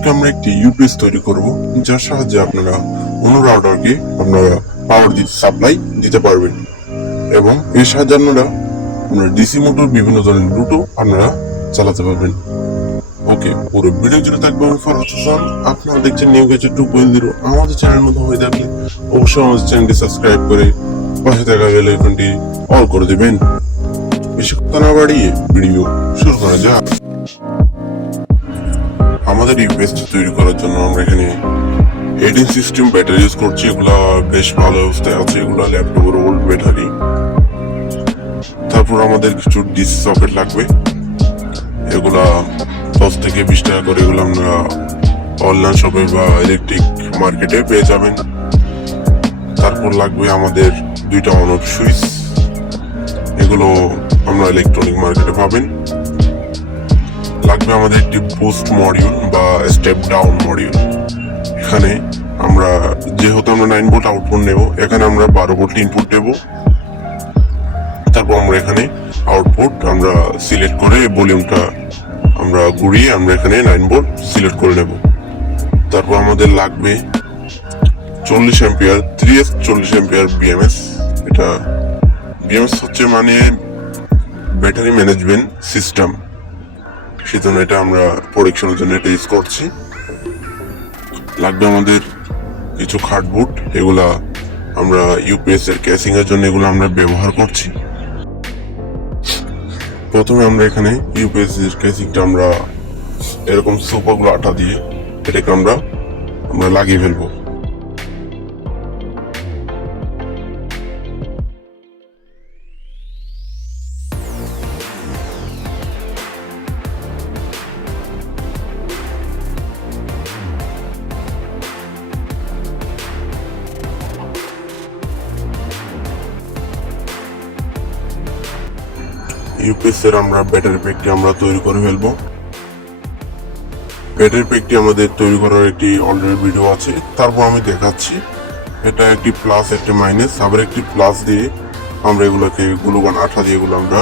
আজকে আমরা একটি ইউপিএস তৈরি করব, যার সাহায্যে আপনারা অন্য রাউটারকে আপনারা পাওয়ার সাপ্লাই দিতে পারবেন এবং এর সাহায্যে আপনারা ডিসি মোটর বিভিন্ন ধরনের রুটও আপনারা চালাতে পারবেন। ওকে, পুরো ভিডিও জুড়ে থাকবে আমি ফরহাদ হাসান। আপনারা দেখছেন নিউ গ্যাজেট 2.0। আমাদের চ্যানেল নতুন হয়ে থাকলে অবশ্যই আমাদের চ্যানেলটি সাবস্ক্রাইব করে পাশে থাকা বেল আইকনটি অল করে দেবেন। বেশি কথা না বাড়িয়ে ভিডিও শুরু করা যাক। আমাদের ইউপিএস তৈরি করার জন্য আমরা এখানে 18 সিস্টেম ব্যাটারি ইউজ করছি। এগুলা বেশ ভালো অবস্থায় আছে, এগুলা ল্যাপটপের ওল্ড ব্যাটারি। তারপর আমাদের কিছু ডিসি সকেট লাগবে, এগুলা 10 থেকে 20 টাকা করে। এগুলো আমরা অনলাইন শপে বা ইলেকট্রিক মার্কেটে পেয়ে যাবেন। তারপর লাগবে আমাদের 2টা অন অফ সুইচ, এগুলো আমরা ইলেকট্রনিক মার্কেটে পাবেন। লাগবে আমাদের একটি বুস্ট মডিউল বা স্টেপ ডাউন মডিউল। এখানে আমরা যেহেতু আমরা 9 ভোল্ট আউটপুট নেব, এখানে আমরা 12 ভোল্ট ইনপুট দেব। তারপর আমরা এখানে আউটপুট আমরা সিলেক্ট করে ভলিউমটা আমরা ঘুরিয়ে আমরা এখানে 9 ভোল্ট সিলেক্ট করে নেব। তারপর আমাদের লাগবে 40 অ্যাম্পিয়ার 3S 40 অ্যাম্পিয়ার বিএমএস। এটা বিএমএস হচ্ছে মানে ব্যাটারি ম্যানেজমেন্ট সিস্টেম, সেজন্য এটা আমরা প্রোডাকশনের জন্য এটা ইউজ করছি। লাগবে আমাদের কিছু কার্ডবোর্ড, এগুলা আমরা ইউপিএস এর কেসিং এর জন্য এগুলো আমরা ব্যবহার করছি। প্রথমে আমরা এখানে ইউপিএস এর কেসিংটা আমরা এরকম সুপারগুলো আটা দিয়ে এটাকে আমরা লাগিয়ে ফেলবো। ইউপিএস এর আমরা ব্যাটারি প্যাকটি আমরা তৈরি করে ফেলবো। ব্যাটারি প্যাকটি আমাদের তৈরি করার একটি অলরেডি ভিডিও আছে, তারপর আমি দেখাচ্ছি। এটা একটি প্লাস একটি মাইনাস, আবার একটি প্লাস দিয়ে আমরা এগুলোকে গ্লুগান আঠা দিয়ে এগুলো আমরা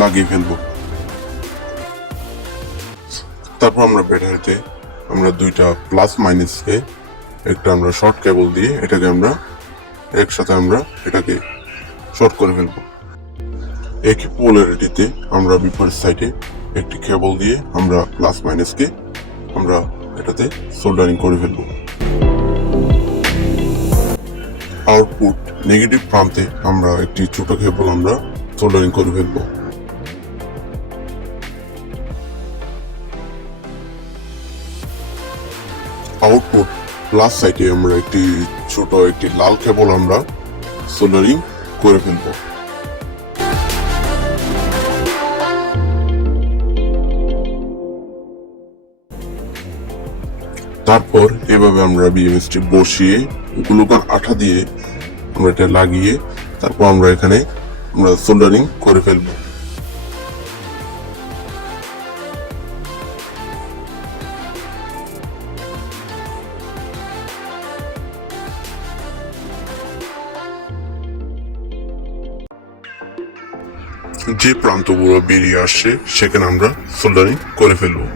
লাগিয়ে ফেলবো। তারপর আমরা ব্যাটারিতে আমরা 2টা প্লাস মাইনাসকে একটা আমরা শর্ট কেবল দিয়ে এটাকে আমরা একসাথে আমরা এটাকে শর্ট করে ফেলবো। একই পোলারিটিতে আমরা বিপরীত সাইডে একটি কেবল দিয়ে আমরা প্লাস মাইনাসকে আমরা এটাতে সোল্ডারিং করে ফেলবো। আউটপুট নেগেটিভ প্রান্তে আমরা একটি ছোট কেবল আমরা সোল্ডারিং করে ফেলবো। আউটপুট প্লাস সাইডে আমরা একটি ছোট একটি লাল কেবল আমরা সোল্ডারিং করে ফেলবো। তারপর এভাবে আমরা বিএমএসটি বসিয়ে গ্লুগান আঠা দিয়ে আমরা এটা লাগিয়ে তারপর আমরা এখানে আমরা সোল্ডারিং করে ফেলবো। যে প্রান্তগুলো বেরিয়ে আসছে সেখানে আমরা সোল্ডারিং করে ফেলবো।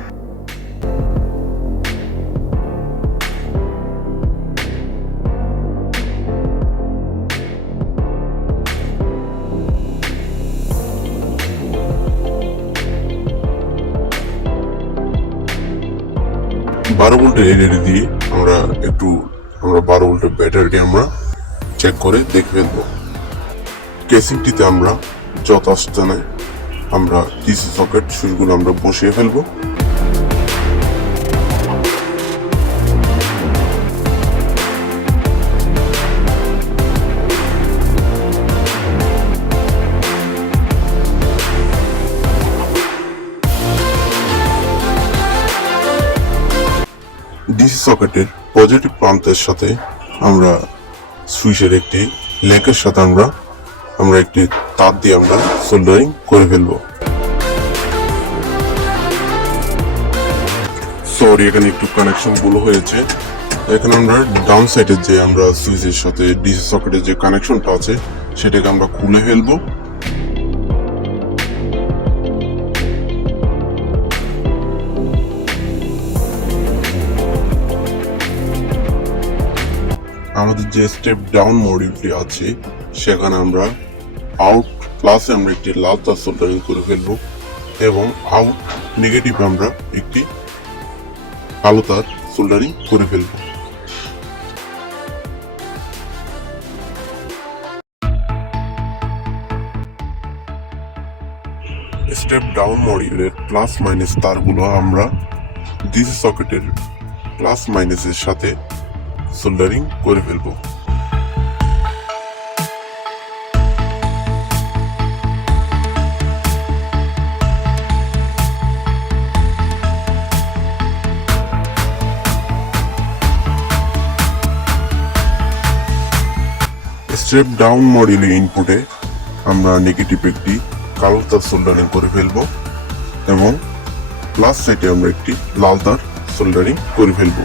বারো ভোল্টের এলইডি দিয়ে আমরা 12 ভোল্টের ব্যাটারিটি আমরা চেক করে দেখে ফেলবো। কেসিংটিতে আমরা যথাস্থানে আমরা ডিসি সকেট সুইচগুলো আমরা বসিয়ে ফেলবো। ডিসি সকেটের পজিটিভ প্রান্তের সাথে আমরা সুইচের একটি লেকের সাথে আমরা একটি তার দিয়ে আমরা সোল্ডারিং করে ফেলবো। সরি, এখানে একটু কানেকশন ভুল হয়েছে। এখানে আমরা ডাউন সাইডের যে আমরা সুইচের সাথে ডিসি সকেটের যে কানেকশনটা আছে সেটাকে আমরা খুলে ফেলবো। আমাদের যে স্টেপ ডাউন মডিউলটি আছে সেখানে আমরা আউট প্লাসে আমরা একটি লাল তার সোল্ডারিং করে ফেলবো এবং আউট নেগেটিভ আমরা একটি কালো তার সোল্ডারিং করে ফেলবো। স্টেপ ডাউন মডিউলের প্লাস মাইনাস তারগুলো আমরা ডিসি সকেটের প্লাস মাইনাসের সাথে সোল্ডারিং করে ফেলবো। স্টেপ ডাউন মডিউলের ইনপুটে আমরা নেগেটিভ একটি কালো তার সোল্ডারিং করে ফেলবো এবং প্লাস সাইডে আমরা একটি লাল তার সোল্ডারিং করে ফেলবো।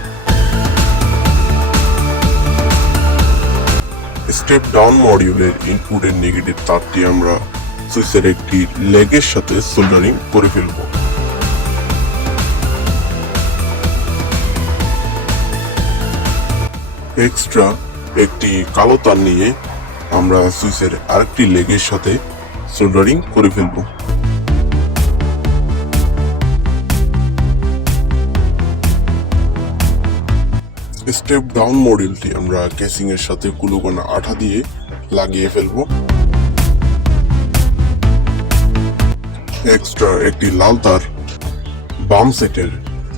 স্টেপ ডাউন মডিউলের ইনপুটের নেগেটিভ তারটি আমরা সুইচের একটি লেগের সাথে সোল্ডারিং করে ফেলবো। এক্সট্রা একটি কালো তার নিয়ে আমরা সুইচের আরেকটি লেগের সাথে সোল্ডারিং করে ফেলবো। স্টেপ ডাউন মডিউলটি আমরা কেসিং এর সাথে গ্লুকোন আঠা দিয়ে লাগিয়ে ফেলবো। এক্সট্রা একটি লাল তার বাম সেটের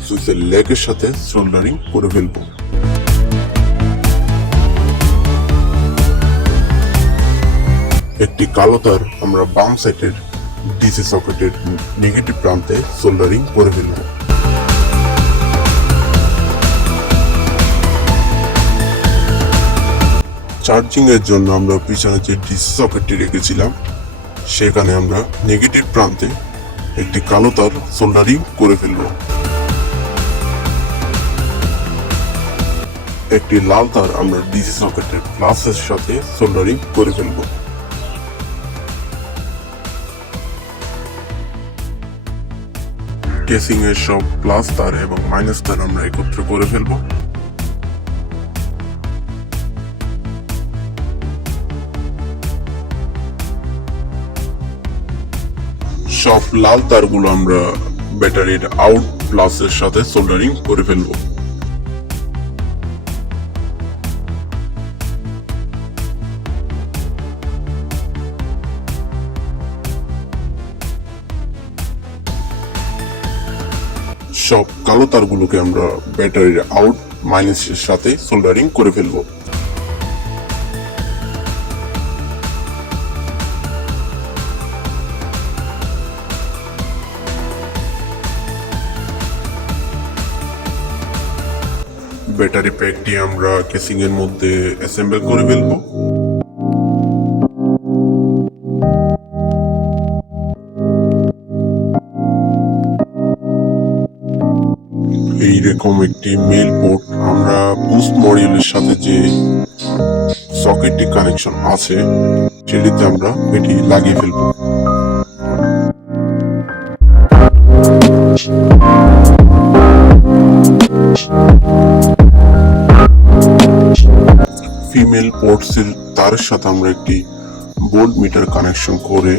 সুইচের লেগের সাথে সোল্ডারিং করে ফেলবো। একটি কালো তার আমরা বাম সাইডের ডিসি সকেটের নেগেটিভ প্রান্তে সোল্ডারিং করে ফেলবো। চার্জিং এর জন্য আমরা পিছনে যে ডিসি সকেটটি রেখেছিলাম সেখানে আমরা নেগেটিভ প্রান্তে একটি কালো তার সোল্ডারিং করে ফেলবো। একটি লাল তার আমরা ডিসি সকেটের প্লাসের সাথে সোল্ডারিং করে ফেলবো। কেসিং এর সব প্লাস তার এবং মাইনাস তার আমরা একত্র করে ফেলবো। সব লাল তারগুলো আমরা ব্যাটারির আউট প্লাসের সাথে সোল্ডারিং করে ফেলবো। সব কালো তারগুলোকে আমরা ব্যাটারির আউট মাইনাসের সাথে সোল্ডারিং করে ফেলবো। ব্যাটারি প্যাকটি আমরা কেসিং এর মধ্যে অ্যাসেম্বল করে ফেলবো। এইরকম একটি মেল পোর্ট আমরা বুস্ট মডিউলের সাথে যে সকেটটি কানেকশন আছে সেটিতে আমরা এটি লাগিয়ে ফেলবো। ফিমেল পোর্টসের তারের সাথে আমরা একটি ভোল্ট মিটার কানেকশন করে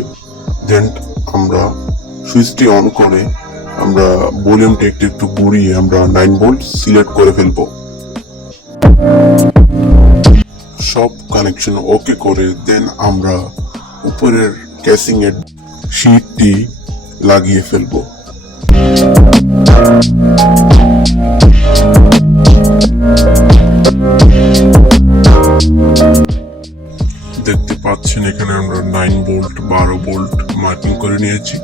দেন আমরা সুইচটি অন করে আমরা ভলিউমটা একটু একটু ঘুরিয়ে আমরা 9 ভোল্ট সিলেক্ট করে ফেলবো। সব কানেকশন ওকে করে দেন আমরা উপরের কেসিং এর শীটটি লাগিয়ে ফেলবো। দেখতে পাচ্ছেন এখানে আমরা 9 ভোল্ট 12 ভোল্ট মার্কিং করে নিয়েছি।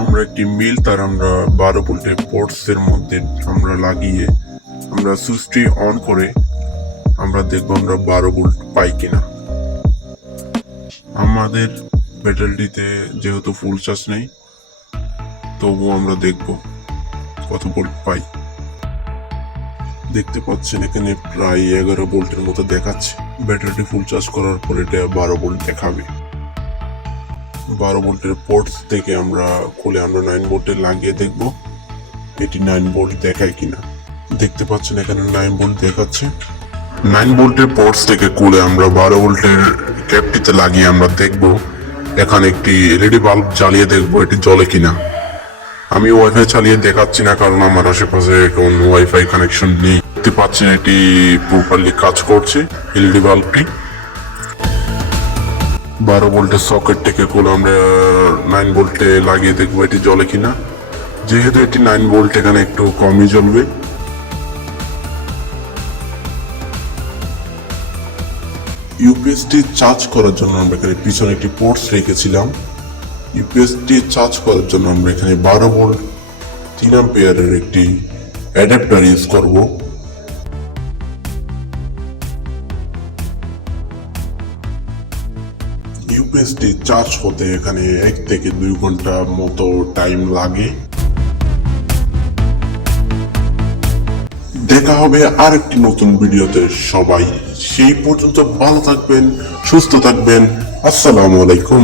আমরা একটি মিল তার আমরা 12 ভোল্টের পোর্টস এর মধ্যে আমরা লাগিয়ে আমরা সুইচটি অন করে আমরা দেখবো আমরা 12 ভোল্ট পাই কিনা। আমাদের ব্যাটারিতে যেহেতু ফুল চার্জ নেই তবুও আমরা দেখবো কত ভোল্ট পাই। দেখতে পাচ্ছেন এখানে প্রায় 11 ভোল্টের মতো দেখাচ্ছে। ব্যাটারিটি ফুল চার্জ করার পর এটা 12 ভোল্ট দেখাবে। 12 ভোল্টের পোর্টস থেকে আমরা খুলে আমরা 9 ভোল্টে লাগিয়ে দেখব এটি 9 ভোল্ট দেখায় কিনা। দেখতে পাচ্ছেন এখানে 9 ভোল্ট দেখাচ্ছে। 9 ভোল্টের পোর্টস থেকে খুলে আমরা 12 ভোল্টের ক্যাপটিতে লাগিয়ে আমরা দেখব এখানে একটি এলইডি বাল্ব জ্বালিয়ে দেখব এটি জ্বলে কিনা। আমি ওয়াইফাই চালিয়ে দেখাচ্ছি না, কারণ আমার আশেপাশে কোন ওয়াইফাই কানেকশন নেই। দেখতে পাচ্ছেন এটি প্রপারলি কাজ করছে এলইডি বাল্বটি। 12 ভোল্টের সকেট থেকে খুলে আমরা 9 ভোল্টে লাগিয়ে দেখবো এটি জ্বলে কিনা। যেহেতু এটি 9 ভোল্ট, এখানে একটু কমই জ্বলবে। ইউপিএসটি চার্জ করার জন্য আমরা এখানে পিছনে একটি পোর্টস রেখেছিলাম। ইউপিএসটি চার্জ করার জন্য আমরা এখানে 12 ভোল্ট 3 অ্যাম্পিয়ারের একটি অ্যাডাপ্টার ইউজ করব। ইউপিএসটি চার্জ হতে এখানে 1 থেকে 2 ঘন্টা মতো টাইম লাগে। দেখা হবে আরেকটি নতুন ভিডিওতে। সবাই সেই পর্যন্ত ভালো থাকবেন, সুস্থ থাকবেন। আসসালামু আলাইকুম।